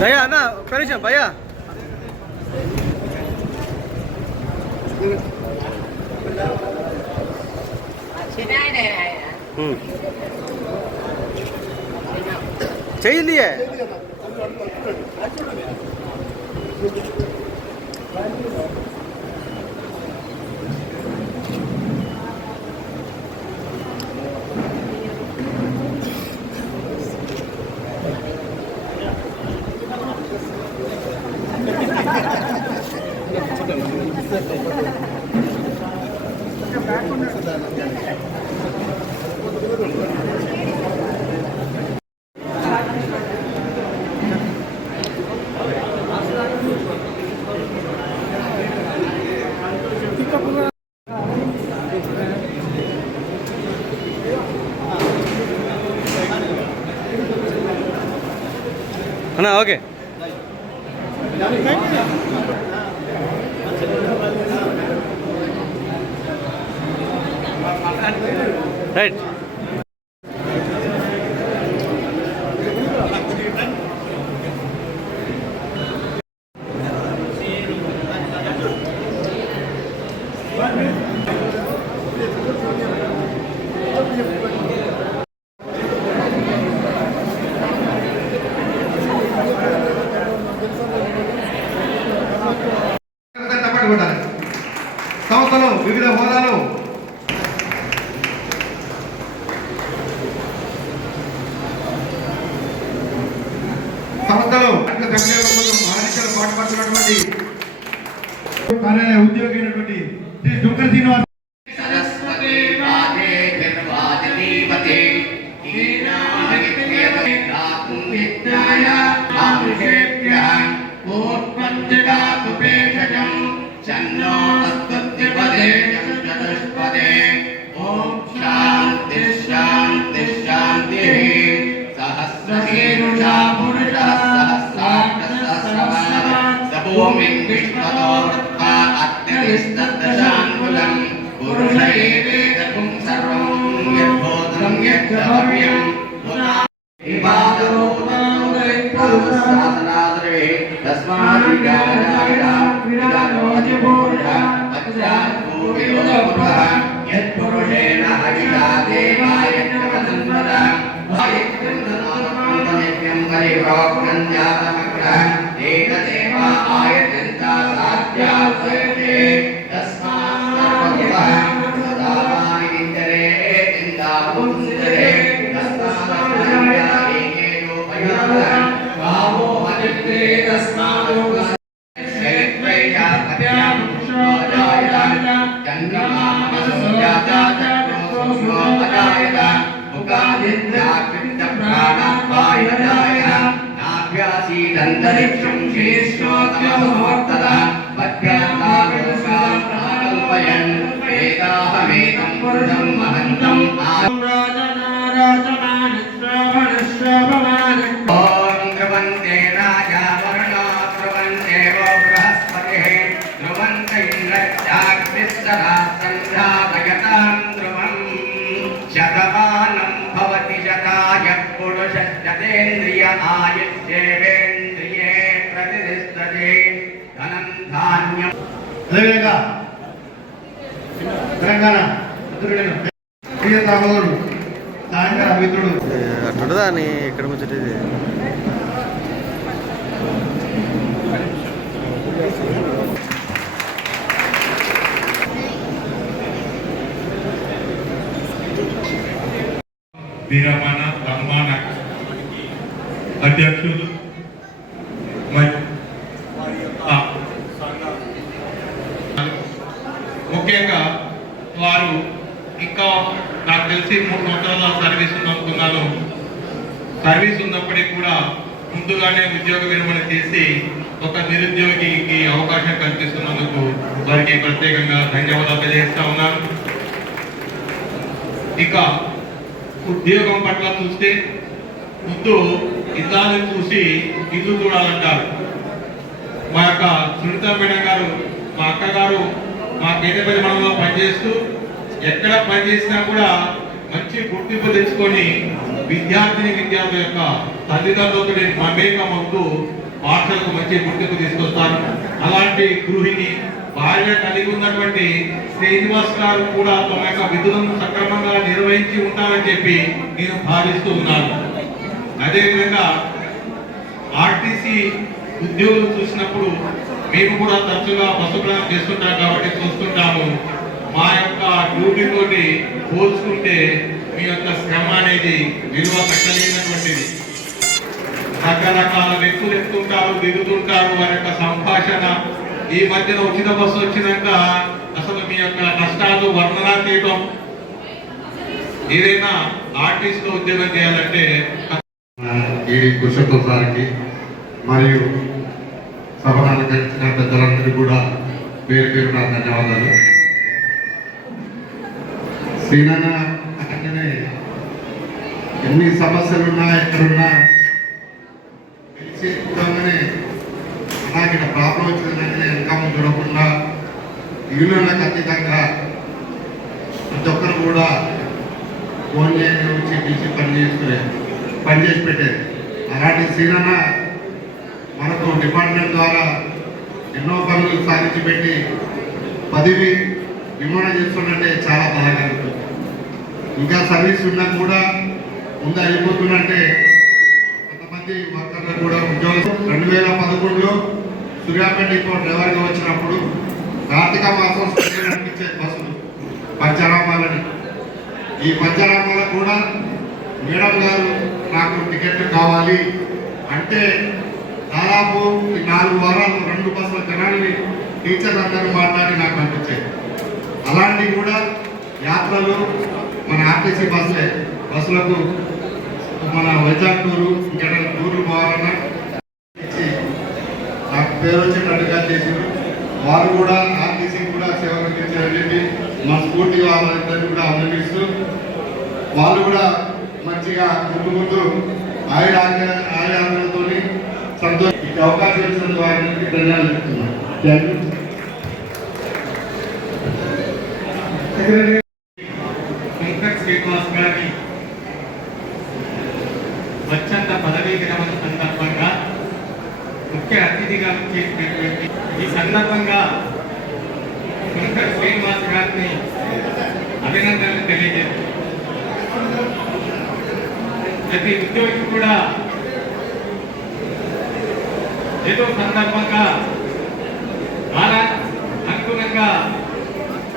भैया ना करीशा भैया चाहिए लिए ओके राइट సంస్థలో వివిధ హోదాలో సంక్షేమం కోసం పాటుపడుతున్నటువంటి కార్యాలయ ఉద్యోగి అయినటువంటి శ్రీ దుర్గ శ్రీనివాస్ అదేవిధంగా తెలంగాణ ప్రియ సహోదరుడు సాయంకాల మిత్రుడు అట్లుంటుందా అని ఎక్కడ ముచ్చటది వీరమణ రహమాన అధ్యక్షులు ముఖ్యంగా వారు ఇంకా నాకు తెలిసి 3 సంవత్సరాల సర్వీస్ ఉందనుకున్నాను. సర్వీస్ ఉన్నప్పటికీ కూడా ముందుగానే ఉద్యోగ విరమణ చేసి ఒక నిరుద్యోగికి అవకాశం కల్పిస్తున్నందుకు వారికి ప్రత్యేకంగా ధన్యవాదాలు తెలియజేస్తా ఉన్నాను. ఇక ఉద్యోగం పట్ల చూస్తే ముందు ఇల్లాలను చూసి ఇల్లు చూడాలంటారు. మా యొక్క సునీత మేడం గారు, మా అక్కగారు మా కేంద్రపల్లి మండలంలో పనిచేస్తూ ఎక్కడ పనిచేసినా కూడా మంచి గుర్తింపు తెచ్చుకొని విద్యార్థుల యొక్క తల్లిదండ్రులతో మమేకమవుతూ పాఠశాలకు మంచి గుర్తింపు తీసుకొస్తారు. అలాంటి గృహిణి భార్య కలిగి ఉన్నటువంటి శ్రీనివాస్ గారు కూడా తమ యొక్క విధులను సక్రమంగా నిర్వహించి ఉంటారని చెప్పి నేను భావిస్తూ ఉన్నాను. అదేవిధంగా ఆర్టీసీ ఉద్యోగులు చూసినప్పుడు మేము కూడా తరచుగా బస్సు ప్రయాణం చేస్తుంటాం కాబట్టి చూస్తుంటాము. మా యొక్క డ్యూటీ తోటి పోల్చుకుంటే మీ యొక్క శ్రమ అనేది విలువ కట్టలేనటువంటిది. రకరకాల వ్యక్తులు ఎక్కుతుంటారు, దిగుతుంటారు, వారి యొక్క సంభాషణ. ఈ మధ్యన ఉచిత బస్సు వచ్చినాక అసలు మీ యొక్క కష్టాలు వర్ణనాతీతం. ఏదైనా ఆర్టిస్ట్లో ఉద్యోగం చేయాలంటే ఈడి కుషతో సార్కి మరియు సభను అలంకరించిన పెద్దలందరికీ కూడా పేరు పేరు నా ధన్యవాదాలు. శ్రీనాన్న అంటేనే ఎన్ని సమస్యలున్నా ఎక్కడున్నా పిలిచిగానే నాకు ఇక్కడ ప్రాబ్లం వచ్చిందంటే వెనక చూడకుండా ఇళ్ళకు అతీతంగా ప్రతి ఒక్కరు కూడా ఫోన్ చేయని వచ్చి పిలిచి పనిచేసి పెట్టేది. అలాంటి శ్రీనాన్న మనకు డిపార్ట్మెంట్ ద్వారా ఎన్నో పనులు సాధించి పెట్టి పదవి విమానం చేస్తున్నట్టే చాలా బాగా కలుగుతుంది. ఇంకా సర్వీస్ ఉన్నా కూడా ముందు అయిపోతున్నట్టే కొంతమంది వర్కర్లు కూడా ఉద్యోగం 2011లో సూర్యాపేట ఇంకో డ్రైవర్గా వచ్చినప్పుడు కార్తీక మాసం నడిపించే బస్సులు పంచరామాలని, ఈ పంచరామాలకు కూడా మేడం గారు నాకు టికెట్ కావాలి అంటే దాదాపు 4 వారాలు 2 బస్సుల జనాన్ని టీచర్ అందరూ మాట్లాడి నాకు అనిపించాయి. అలాంటివి కూడా యాత్రలు మన ఆర్టీసీ బస్సులకు మన వైజాగ్ టూరు ఇంకెక్కడ టూర్లు పోవాలన్నా ఇచ్చి నాకు పేరు వచ్చేటట్టుగా చేసారు. వారు కూడా ఆర్టీసీ కూడా సేవలు అందించారని మనస్ఫూర్తిగా వాళ్ళందరినీ కూడా అభినందిస్తూ వాళ్ళు కూడా మంచిగా ముందు ఆయుధాలతో సంతోషం ఈ అవకాశం ఇచ్చినందుకు వారికి ధన్యవాదాలు చెప్తున్నాను. శ్రీనివాస్ గారి స్వచ్ఛంద పదవీ విరమణ సందర్భంగా ముఖ్య అతిథిగా చేసినటువంటి ఈ సందర్భంగా శ్రీనివాస్ గారిని అభినందనలు తెలియజేస్తారు. ప్రతి ఉద్యోగి కూడా ఏదో సందర్భంగా చాలా అనుగుణంగా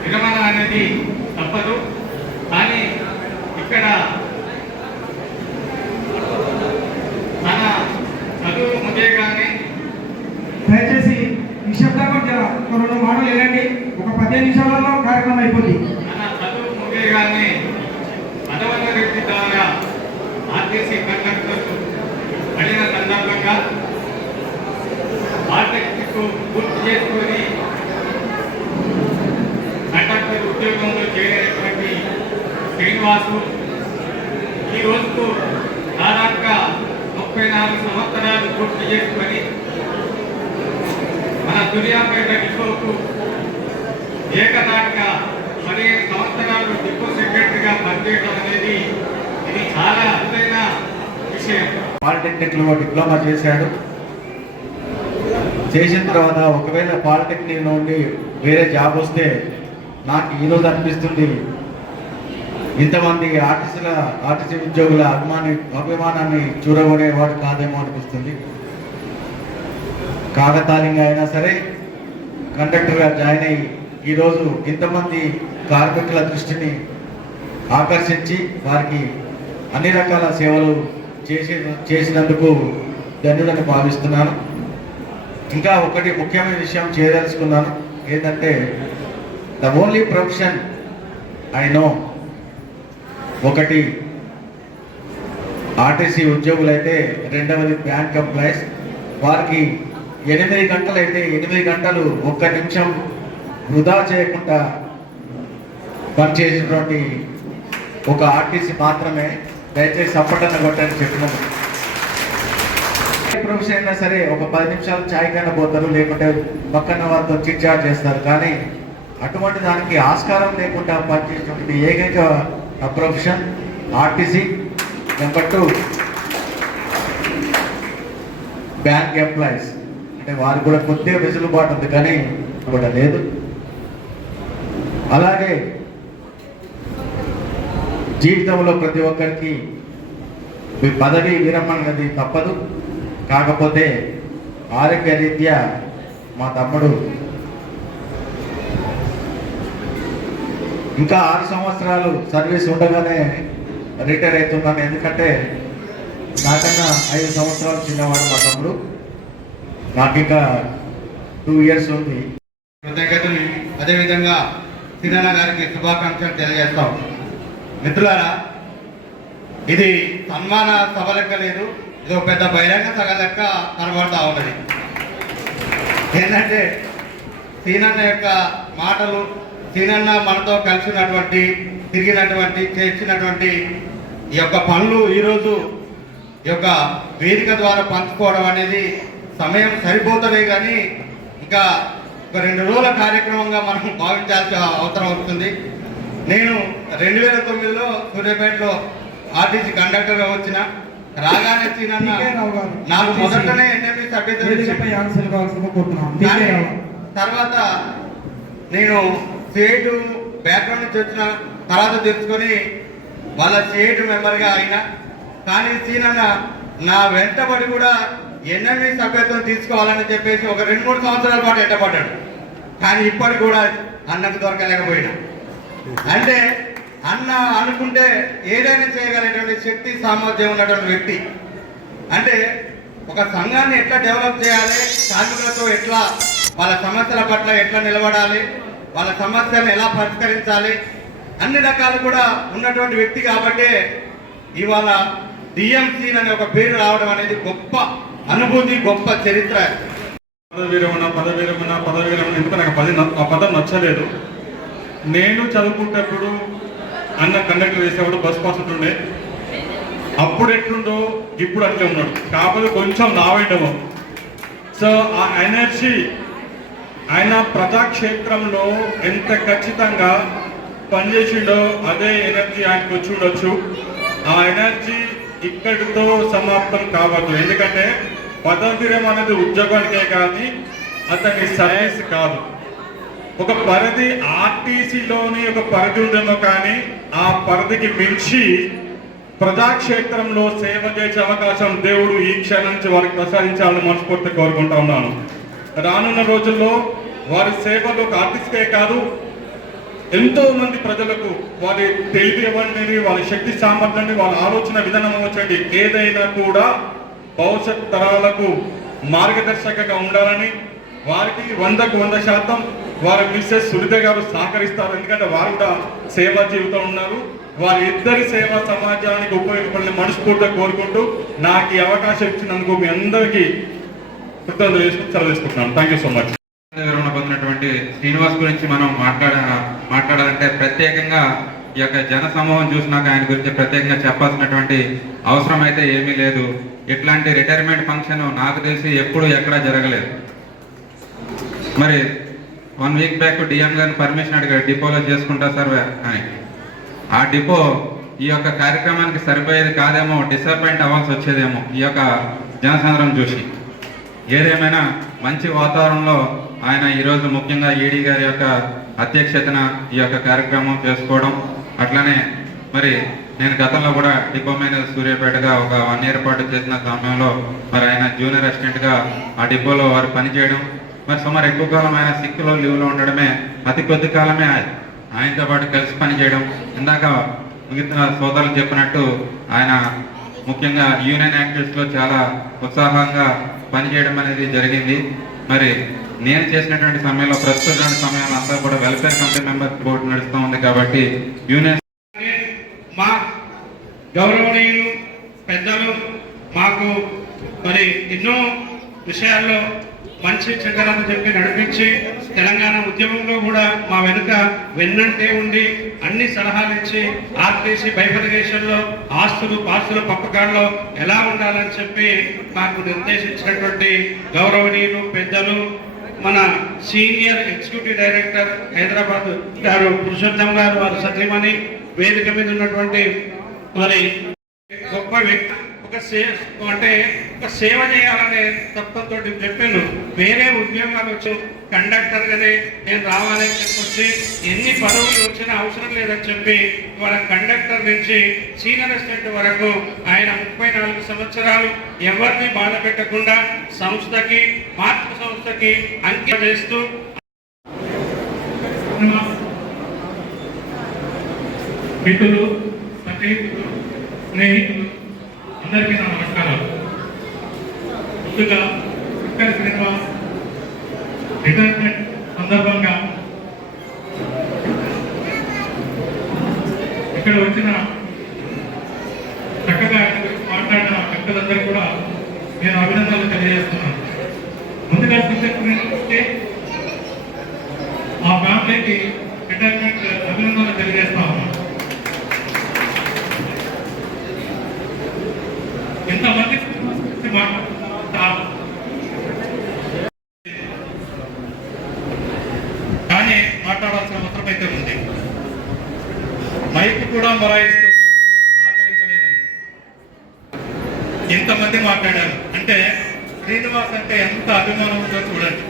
విరమణ అనేది తప్పదు. కానీ ఇక్కడ మన చదువు ముగియగానే దయచేసి నిశ్శబ్దంగా 2 మాటలు వెళ్ళండి. ఒక 15 నిమిషాలలో కార్యక్రమం అయిపోతుంది. మన చదువు ముగియగానే పదవన్న వ్యక్తి ద్వారా ఆర్టీసీ కండక్టర్ పడిన సందర్భంగా పాలిటెక్నిక్ పూర్తి చేసుకొని కండక్టర్ ఉద్యోగంలో చేరినటువంటి శ్రీనివాసు ఈ రోజుకు దాదాపుగా 34 సంవత్సరాలు పూర్తి చేసుకొని మన సూర్యాపేట డిపోకు ఏకదాటిగా 15 సంవత్సరాలు డిపో సెక్రటరీగా పనిచేయడం అనేది ఇది చాలా అరుదైన విషయం. పాలిటెక్నిక్లో డిప్లొమా చేశాడు. చేసిన తర్వాత ఒకవేళ పాలిటెక్నిక్ నుండి వేరే జాబ్ వస్తే నాకు ఈరోజు అనిపిస్తుంది ఇంతమంది ఆర్టీసీ ఉద్యోగుల అభిమానాన్ని చూరగొనేవాడు కాదేమో అనిపిస్తుంది. కాకతాళీయంగా అయినా సరే కండక్టర్గా జాయిన్ అయ్యి ఈరోజు ఇంతమంది కార్మికుల దృష్టిని ఆకర్షించి వారికి అన్ని రకాల సేవలు చేసినందుకు ధన్యులను భావిస్తున్నాను. ఇంకా ఒకటి ముఖ్యమైన విషయం చేయదలుచుకున్నాను. ఏంటంటే the only profession I know ఒకటి ఆర్టీసీ ఉద్యోగులైతే, రెండవది బ్యాంక్ ఎంప్లాయీస్. వారికి 8 గంటలు అయితే 8 గంటలు 1 నిమిషం వృధా చేయకుండా పనిచేసినటువంటి ఒక ఆర్టీసీ మాత్రమే. దయచేసి సపోర్ట్ కొట్టని చెప్పినాము. ప్రొఫెషన్ అయినా సరే ఒక 10 నిమిషాలు ఛాయ్ కన్నా పోతారు, లేకుంటే పక్కన వారితో చిట్ చాట్ చేస్తారు. కానీ అటువంటి దానికి ఆస్కారం లేకుండా పనిచేసినటువంటి ఏకైక profession RTC. Number 2 bank employees. అంటే వారికి కూడా కొద్దిగా వెసులుబాటు ఉంది కానీ కూడా లేదు. అలాగే జీవితంలో ప్రతి ఒక్కరికి పదవి విరమణ అనేది తప్పదు. కాకపోతే ఆరోగ్య రీత్యా మా తమ్ముడు ఇంకా 6 సంవత్సరాలు సర్వీస్ ఉండగానే రిటైర్ అవుతున్నాను. ఎందుకంటే నాకన్నా 5 సంవత్సరాలు చిన్నవాడు మా తమ్ముడు. నాకు ఇంకా 2 ఇయర్స్ ఉంది. కృతజ్ఞతలు. అదేవిధంగా సిరణ గారికి శుభాకాంక్షలు తెలియజేస్తాం. మిత్రులారా, ఇది సన్మాన సభ లెక్క లేదు, ఇది ఒక పెద్ద బహిరంగ సభ లెక్క కనబడతా ఉన్నది. ఏంటంటే సీనన్న యొక్క మాటలు, సీనన్న మనతో కలిసినటువంటి, తిరిగినటువంటి, చేసినటువంటి ఈ యొక్క పనులు ఈరోజు ఈ యొక్క వేదిక ద్వారా పంచుకోవడం అనేది సమయం సరిపోతుంది. కానీ ఇంకా ఒక 2 రోజుల కార్యక్రమంగా మనం భావించాల్సిన అవసరం వస్తుంది. నేను 2009లో సూర్యాపేటలో ఆర్టీసీ కండక్టర్గా వచ్చిన. రాగానే సీనన్న నాకు మొదటనే ఎన్ఎంఈ సభ్యత్వం తర్వాత నేను సిఐటి బ్యాక్గ్రౌండ్ నుంచి వచ్చిన తర్వాత తెలుసుకొని వాళ్ళ సిఐటి మెంబర్గా అయినా. కానీ సీనన్న నా వెంటబడి కూడా ఎన్ఎంఈ సభ్యత్వం తీసుకోవాలని చెప్పేసి ఒక 2-3 సంవత్సరాల పాటు ఎంటపడ్డాడు. కానీ ఇప్పటికి కూడా అన్నకు దొరకలేకపోయినా. అంటే అన్న అనుకుంటే ఏదైనా చేయగలిగేటువంటి శక్తి, సామర్థ్యం ఉన్నటువంటి వ్యక్తి. అంటే ఒక సంఘాన్ని ఎట్లా డెవలప్ చేయాలి, కార్మికులతో ఎట్లా వాళ్ళ సమస్యల పట్ల ఎట్లా నిలబడాలి, వాళ్ళ సమస్యలను ఎలా పరిష్కరించాలి, అన్ని రకాలు కూడా ఉన్నటువంటి వ్యక్తి. కాబట్టి ఇవాళ డిఎంసీ అనే ఒక పేరు రావడం అనేది గొప్ప అనుభూతి, గొప్ప చరిత్ర. పదవి విరమణ ఎందుకు నాకు ఆ పదం నచ్చలేదు. నేను చదువుకుంటప్పుడు అన్న కండక్టర్ చేసేవాడు, బస్ పాస్ ఉంటుండే. అప్పుడు ఎట్లుండో ఇప్పుడు అట్లే ఉన్నాడు, కాకపోతే కొంచెం లావేయడము. సో ఆ ఎనర్జీ ఆయన ప్రజాక్షేత్రంలో ఎంత ఖచ్చితంగా పనిచేసిండో అదే ఎనర్జీ ఆయనకు వచ్చి ఉండొచ్చు. ఆ ఎనర్జీ ఇక్కడితో సమాప్తం కావద్దు. ఎందుకంటే పదవి విరమణ అనేది ఉద్యోగానికే కానీ అతని సర్వీస్ కాదు. ఒక పరిధి, ఆర్టీసీలోని ఒక పరిధి ఉందేమో కానీ ఆ పరిధికి మించి ప్రజాక్షేత్రంలో సేవ చేసే అవకాశం దేవుడు ఈ క్షణం నుంచి వారికి ప్రసాదించాలని మనస్ఫూర్తిగా కోరుకుంటా ఉన్నాను. రానున్న రోజుల్లో వారి సేవలు ఒక ఆర్టీసీకే కాదు, ఎంతో మంది ప్రజలకు వారి తెలివి ఇవ్వండి, వాళ్ళ శక్తి సామర్థ్యాన్ని, వాళ్ళ ఆలోచన విధానం వచ్చండి, ఏదైనా కూడా భవిష్యత్ తరాలకు మార్గదర్శకంగా ఉండాలని వారికి 100కు 100% వారి మిస్సెస్ సునీత గారు సహకరిస్తారు. ఎందుకంటే వారు కూడా సేవా జీవితం ఉన్నారు. వారి ఇద్దరి సేవ సమాజానికి ఉపయోగపడిన మనస్ఫూర్తిగా కోరుకుంటూ నాకు ఈ అవకాశం ఇచ్చినందుకు మీ అందరికీ కృతజ్ఞతలు చేసుకుంటున్నాను. Thank you so much. విరమణ పొందినటువంటి శ్రీనివాస్ గురించి మనం మాట్లాడాలంటే ప్రత్యేకంగా ఈ యొక్క జన సమూహం చూసినాక ఆయన గురించి ప్రత్యేకంగా చెప్పాల్సినటువంటి అవసరం అయితే ఏమీ లేదు. ఇట్లాంటి రిటైర్మెంట్ ఫంక్షన్ నాకు తెలిసి ఎప్పుడు ఎక్కడా జరగలేదు. మరి 1 వీక్ బ్యాక్ డిఎం గారిని పర్మిషన్ అడిగాడు, డిపోలో చేసుకుంటా సార్ అని. ఆ డిపో ఈ యొక్క కార్యక్రమానికి సరిపోయేది కాదేమో, డిసప్పాయింట్ అవ్వాల్సి వచ్చేదేమో ఈ యొక్క జనసాంద్రం చూసి. ఏదేమైనా మంచి వాతావరణంలో ఆయన ఈరోజు ముఖ్యంగా ఈడీ గారి యొక్క అధ్యక్షతన ఈ యొక్క కార్యక్రమం చేసుకోవడం. అట్లనే మరి నేను గతంలో కూడా డిపో మేనేజర్ సూర్యాపేటగా ఒక 1 ఇయర్ పాటు చేసిన సమయంలో మరి ఆయన జూనియర్ అసిస్టెంట్గా ఆ డిపోలో వారు పనిచేయడం. మరి సుమారు ఎక్కువ కాలం ఆయన సిక్లో లీవ్లో ఉండడమే, అతి కొద్ది కాలమే ఆయనతో పాటు కలిసి పనిచేయడం. ఇందాక మిగతా సోదరులు చెప్పినట్టు ఆయన ముఖ్యంగా యూనియన్ యాక్టివిటీస్లో చాలా ఉత్సాహంగా పనిచేయడం అనేది జరిగింది. మరి నేను చేసినటువంటి సమయంలో, ప్రస్తుత సమయంలో అంతా కూడా వెల్ఫేర్ కమిటీ మెంబర్ బోర్డు నడుస్తూ ఉంది. కాబట్టి యూనియన్ మా గౌరవనీయులు పెద్దలు మాకు మరి ఎన్నో విషయాల్లో మంచి చెడ్డలను చెప్పి నడిపించి తెలంగాణ ఉద్యమంలో కూడా మా వెనుక వెన్నంటే ఉండి అన్ని సలహాలు ఇచ్చి ఆర్టీసీ బైఫర్గేషన్లో ఆస్తులు పాస్తుల పక్కకాల్లో ఎలా ఉండాలని చెప్పి మాకు నిర్దేశించినటువంటి గౌరవనీయులు పెద్దలు మన సీనియర్ ఎగ్జిక్యూటివ్ డైరెక్టర్ హైదరాబాద్ గారు పురుషోత్తం గారు, వారి సతీమణి, వేదిక మీద ఉన్నటువంటి మరి గొప్ప వ్యక్తి, ఒక సేవ చేయాలనే తత్వంతో చెప్పాను. వేరే ఉద్యోగాలు వచ్చి కండక్టర్గానే నేను రావాలని చెప్పొచ్చి ఎన్ని పదవులు వచ్చిన అవసరం లేదని చెప్పి ఇవాళ కండక్టర్ నుంచి సీనియర్ అసిస్టెంట్ వరకు ఆయన 34 సంవత్సరాలు ఎవరిని బాధ పెట్టకుండా సంస్థకి, మాతృ సంస్థకి అంకితం చేస్తూ మిత్రులు, సతీతులు, స్నేహితులు అందరికీ నా నమస్కారాలు. ముందుగా శంకర్ శ్రీనివాస్ రిటైర్మెంట్ సందర్భంగా ఇక్కడ వచ్చిన చక్కగా ఆయన గురించి మాట్లాడిన వ్యక్తులందరూ కూడా నేను అభినందనలు తెలియజేస్తున్నాను. ముందుగా శంకర్ ఆ ఫ్యామిలీకి రిటైర్మెంట్ అభినందనలు తెలియజేస్తా ఉన్నాను. ఎంతమంది కానీ మాట్లాడాల్సిన అవసరం అయితే ఉంది. మైక్ కూడా మొరాయిస్తూ సహకరించలేదని ఎంతమంది మాట్లాడారు అంటే శ్రీనివాస్ అంటే ఎంత అభిమానం ఉందో చూడండి.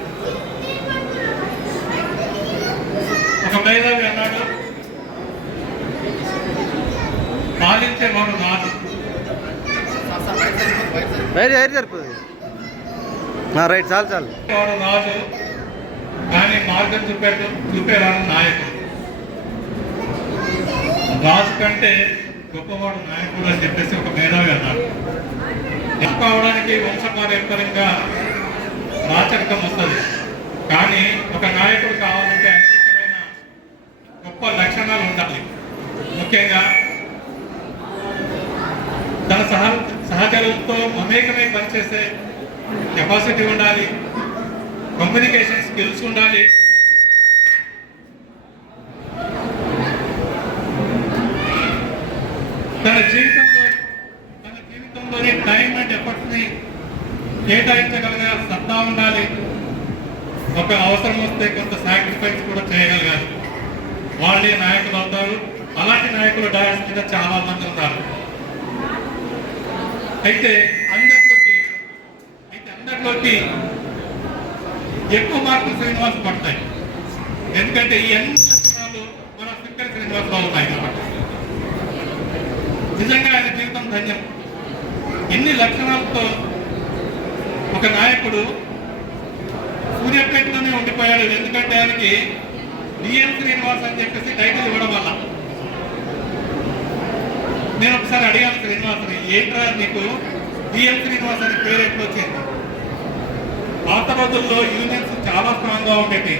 ఒక మేధావి అన్నాడు, పాలించేవాడు నాదు, సరిపోతుంది. రైట్, చాలు. వాడు రాజు కానీ మార్గం చూపేవాడు నాయకుడు. రాజు కంటే గొప్పవాడు నాయకుడు అని చెప్పేసి ఒక మేధావి అన్నాడు. కావడానికి వంశపారంపర్యంగా రాచరికం వస్తుంది, కానీ ఒక నాయకుడు కావాలంటే అనేకమైన గొప్ప లక్షణాలు ఉండాలి. ముఖ్యంగా తన సహచరులతో మమేకమై పనిచేసే కెపాసిటీ ఉండాలి, కమ్యూనికేషన్ స్కిల్స్ ఉండాలి, తన జీవితంలోని టైం అండ్ ఎఫర్ట్స్ని కేటాయించగలిగే సత్తా ఉండాలి. ఒక అవసరం వస్తే కొంత సాక్రిఫైస్ కూడా చేయగలగాలి. వాళ్ళే నాయకులు అవుతారు. అలాంటి నాయకులు డయాస్ మీద చాలా మంది ఉన్నారు. అయితే అందరిలోకి ఎక్కువ మార్కులు శ్రీనివాస్ పడతాయి. ఎందుకంటే ఈ అన్ని లక్షణాలు మన శంకర్ శ్రీనివాసలో ఉన్నాయి కాబట్టి నిజంగా ఆయన జీవితం ధన్యం. ఎన్ని లక్షణాలతో ఒక నాయకుడు సూర్యాపేటలోనే ఉండిపోయాడు. ఎందుకంటే ఆయనకి డిఎం శ్రీనివాస్ అని చెప్పేసి టైటిల్ ఇవ్వడం వల్ల. నేను ఒకసారి అడిగాను శ్రీనివాస్ని, ఏంట్రా నీకు డిఎం శ్రీనివాస్ అని పేరు ఎప్పుడు వచ్చింది? పాత రోజుల్లో యూనియన్స్ చాలా స్ట్రాంగ్ గా ఉండేవి.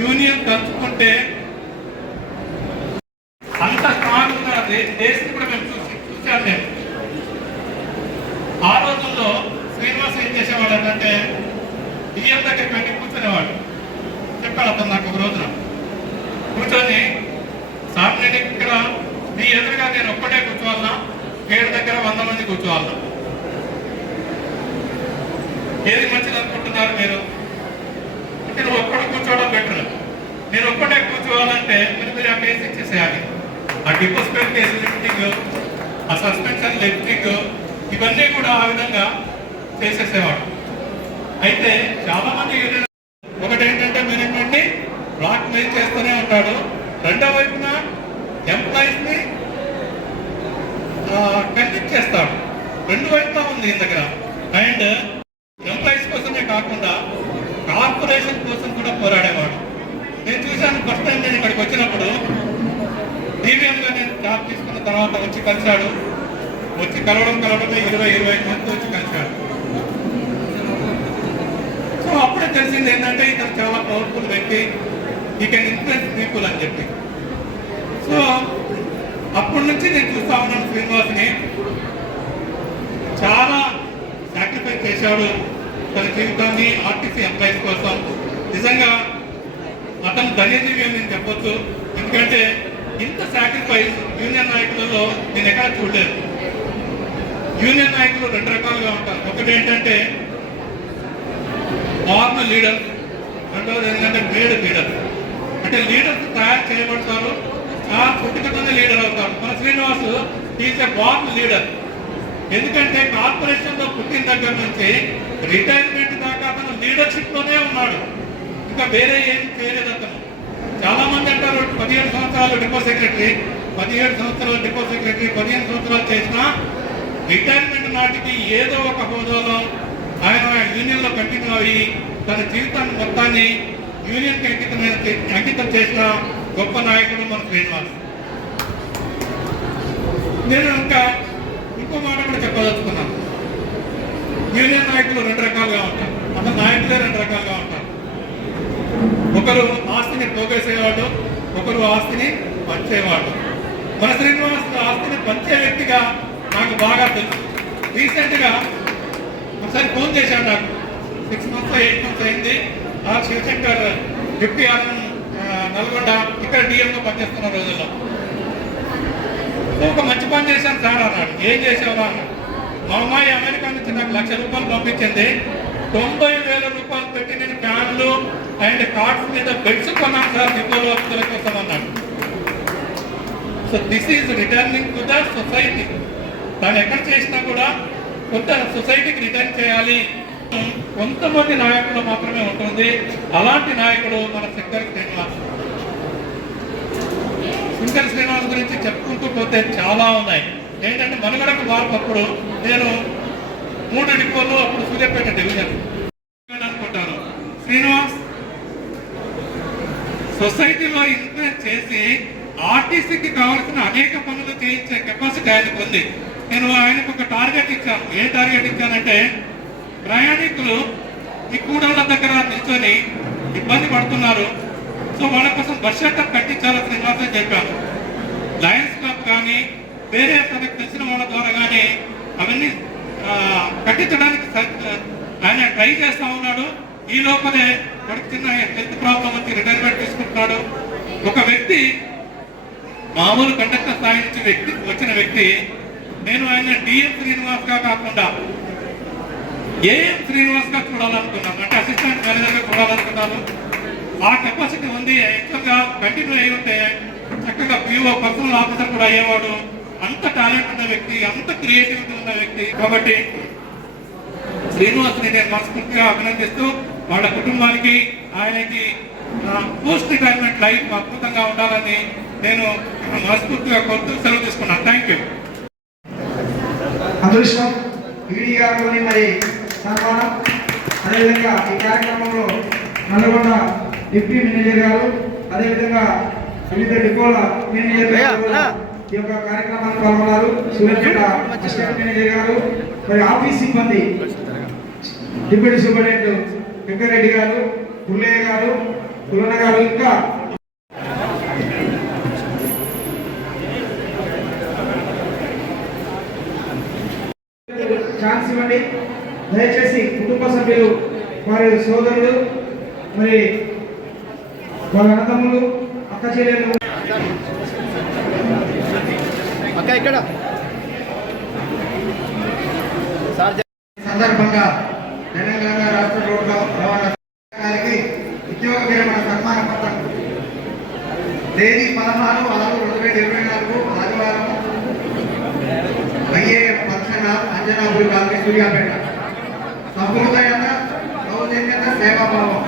యూనియన్ తలుచుకుంటే అంత స్ట్రాంగ్ ఉన్న దేశం కూడా మేము చూసాను. నేను ఆ రోజుల్లో శ్రీనివాస్ ఏం చేసేవాడు అంటే డిఎం దగ్గరికి వెళ్ళి కూర్చునేవాడు. చెప్పాడు అతను నాకు ఒక రోజున కూర్చొని, సార్ నేను ఇక్కడ మీ ఎదురుగా నేను ఒక్కటే కూర్చోవాలన్నా, పేరు దగ్గర 100 మంది కూర్చోవాలన్నా, ఏది మంచిది అనుకుంటున్నారు మీరు? అంటే నువ్వు ఒక్కడు కూర్చోవడం బెటర్. నేను ఒక్కటే కూర్చోవాలంటే మీరు ఆ కేసు ఇచ్చేసేయాలి. ఆ డిపోస్పేట్ కేసు లిఫ్టింగ్, ఆ సస్పెన్షన్ లిఫ్టింగ్, ఇవన్నీ కూడా ఆ విధంగా చేసేసేవాడు. అయితే చాలా మంది ఒకటి ఏంటంటే మేనేజ్మెంట్ని బ్లాక్ మెయిల్ చేస్తూనే ఉంటాడు. రెండో వైపున ఎంప్లాయీస్ ని కండక్ట్ చేస్తాడు. రెండు వైపులా ఉంది ఈయన దగ్గర. అండ్ ఎంప్లాయీస్ కోసమే కాకుండా కార్పొరేషన్ కోసం కూడా పోరాడేవాడు. నేను చూశాను ఫస్ట్ టైం నేను ఇక్కడికి వచ్చినప్పుడు. డివిఎంగా నేను జాబ్ తీసుకున్న తర్వాత వచ్చి కలిశాడు. వచ్చి కలవడమే 20-25 మంది వచ్చి కలిశాడు. సో అప్పుడే తెలిసింది ఏంటంటే ఇతను చాలా పవర్ఫుల్ వ్యక్తి, ఈ కెన్ ఇన్ఫ్లుయెన్స్ పీపుల్ అని చెప్పి. సో అప్పటి నుంచి నేను చూస్తా ఉన్నాను శ్రీనివాస్ని. చాలా సాక్రిఫైస్ చేశాడు తన జీవితాన్ని ఆర్టీసీ ఎంప్లాయీస్ కోసం. నిజంగా అతను ధన్యజీవి అని నేను చెప్పొచ్చు. ఎందుకంటే ఇంత సాక్రిఫైస్ యూనియన్ నాయకులలో నేను ఎక్కడ చూడలేదు. యూనియన్ నాయకులు రెండు రకాలుగా ఉంటారు. ఒకటి ఏంటంటే ఫార్మల్ లీడర్, రెండవది ఏంటంటే మేడ్ లీడర్. అంటే లీడర్స్ తయారు చేయబడతారు, ఆ పుట్టుకతోనే లీడర్ అవుతారు. మన Srinivas is a born leader. ఎందుకంటే కార్పొరేషన్లో పుట్టిన దగ్గర నుంచి రిటైర్మెంట్ దాకా అతను లీడర్షిప్లోనే ఉన్నాడు. ఇంకా వేరే ఏం చేయలేదు అతను. చాలా మంది అంటారు 17 సంవత్సరాలు డిపో సెక్రటరీ, 17 సంవత్సరాలు డిపో సెక్రటరీ, 15 సంవత్సరాలు చేసినా రిటైర్మెంట్ నాటికి ఏదో ఒక హోదాలో ఆయన యూనియన్లో కంటిన్యూ అయ్యి తన జీవితాన్ని మొత్తాన్ని యూనియన్కి అంకితం చేసిన గొప్ప నాయకుడు మన శ్రీనివాస్. నేను ఇంకా ఇంకో మాట కూడా చెప్పదలుచుకున్నాను. యూనియన్ నాయకులు రెండు రకాలుగా ఉంటారు. అతని నాయకులే రెండు రకాలుగా ఉంటారు. ఒకరు ఆస్తిని పోగేసేవాడు, ఒకరు ఆస్తిని పంచేవాడు. మన శ్రీనివాస్ ఆస్తిని పంచే వ్యక్తిగా నాకు బాగా తెలుసు. రీసెంట్గా ఒకసారి ఫోన్ చేశాడు నాకు. 6 months 8 months అయింది. ఆ శివశంకర్ డిప్యూటీ నల్గొండ ఇక్కడ డిఎంగా పనిచేస్తున్న రోజుల్లో ఒక మంచి పని చేశాను సార్ అన్నాడు. ఏం చేసావా అన్నాడు. మా అమ్మాయి అమెరికా నుంచి నాకు ₹1,00,000 పంపించింది. 90,000 రూపాయలు పెట్టి నేను ఫ్యాన్లు అండ్ కార్డ్స్ మీద బెడ్స్ కొన్నాను సార్ డిపోలో వస్తువుల కోసం అన్నాడు. So this is returning to the society. దాన్ని ఎక్కడ చేసినా కూడా కొంత సొసైటీకి రిటర్న్ చేయాలి. కొంతమంది నాయకులు మాత్రమే ఉంటుంది. అలాంటి నాయకుడు మన శంకర్ శ్రీనివాస్. శంకర్ శ్రీనివాస్ గురించి చెప్పుకుంటూ పోతే చాలా ఉన్నాయి. ఏంటంటే మనుగడకు మార్పప్పుడు నేను 3 డిపోలు అప్పుడు సూర్యాపేట డివిజన్ అనుకుంటాను. శ్రీనివాస్ సొసైటీలో ఇన్వెస్ట్ చేసి ఆర్టీసీకి కావాల్సిన అనేక పనులు చేయించే కెపాసిటీ ఆయనకు ఉంది. నేను ఆయనకు ఒక టార్గెట్ ఇచ్చాను. ఏ టార్గెట్ ఇచ్చానంటే ప్రయాణికులు ఈ కూడళ్ళ దగ్గర నిల్చొని ఇబ్బంది పడుతున్నారు. సో వాళ్ళ కోసం బస్ షెల్టర్ కట్టించాలని శ్రీనివాస్ అని చెప్పాను. లయన్స్ క్లబ్ కానీ వేరే తనకు తెలిసిన వాళ్ళ ద్వారా కానీ అవన్నీ కట్టించడానికి ఆయన ట్రై చేస్తూ ఉన్నాడు. ఈ లోపలే వాడికి చిన్న హెల్త్ ప్రాబ్లం వచ్చి రిటైర్మెంట్ తీసుకుంటున్నాడు. ఒక వ్యక్తి మామూలు కండక్టర్ స్థాయి నుంచి వచ్చిన వ్యక్తి నేను ఆయన డిఎం శ్రీనివాస్ గా కాకుండా ఏఎం శ్రీనివాస్ గా చూడాలనుకున్నాను. అంటే అసిస్టెంట్ మేనేజర్ గా చూడాలనుకున్నాను. ఆ కెపాసిటీ ఉంది. యాక్చువల్గా కంటిన్యూ అయి ఉంటే చక్కగా పిఓ పర్సనల్ ఆఫీసర్ కూడా అయ్యేవాడు. అంత టాలెంట్ ఉన్న వ్యక్తి, అంత క్రియేటివిటీ ఉన్న వ్యక్తి. కాబట్టి శ్రీనివాస్ని నేను మనస్ఫూర్తిగా అభినందిస్తూ వాళ్ళ కుటుంబానికి ఆయనకి పోస్ట్ రిటైర్మెంట్ లైఫ్ అద్భుతంగా ఉండాలని నేను మనస్ఫూర్తిగా కోరుతూ సెలవు తీసుకున్నాను. Thank you. అదృష్టం ఈడీ గారిలోని మరి సన్మానం. అదేవిధంగా ఈ కార్యక్రమంలో నల్గొండ డిప్యూటీ మేనేజర్ గారు, అదేవిధంగా వివిధ డిపోల మేనేజర్ గారు ఈ యొక్క కార్యక్రమానికి పాల్గొన్నారు. సూర్యాపేట అసిస్టెంట్ మేనేజర్ గారు, మరి ఆఫీస్ సిబ్బంది డిప్యూటీ సూపరింటెండెంట్ వెంకరెడ్డి గారు, పుల్లయ్య గారు, పుల్లన్న గారు, ఇంకా ఛాన్స్ ఇవ్వండి దయచేసి. కుటుంబ సభ్యులు, వారి సోదరులు, మరి వాళ్ళ అన్నదమ్ములు, అక్క చెల్లెలు ఇక్కడ సందర్భంగా తెలంగాణ రాష్ట్ర రోడ్డు రవాణా గారికి ఉద్యోగ విరమణ సన్మాన పత్రం తేదీ 16/6/2024 ఆదివారం IAF function hall Anjanapuri colony Suryapet. సహృదయత, సౌజన్యత, సేవాభావం,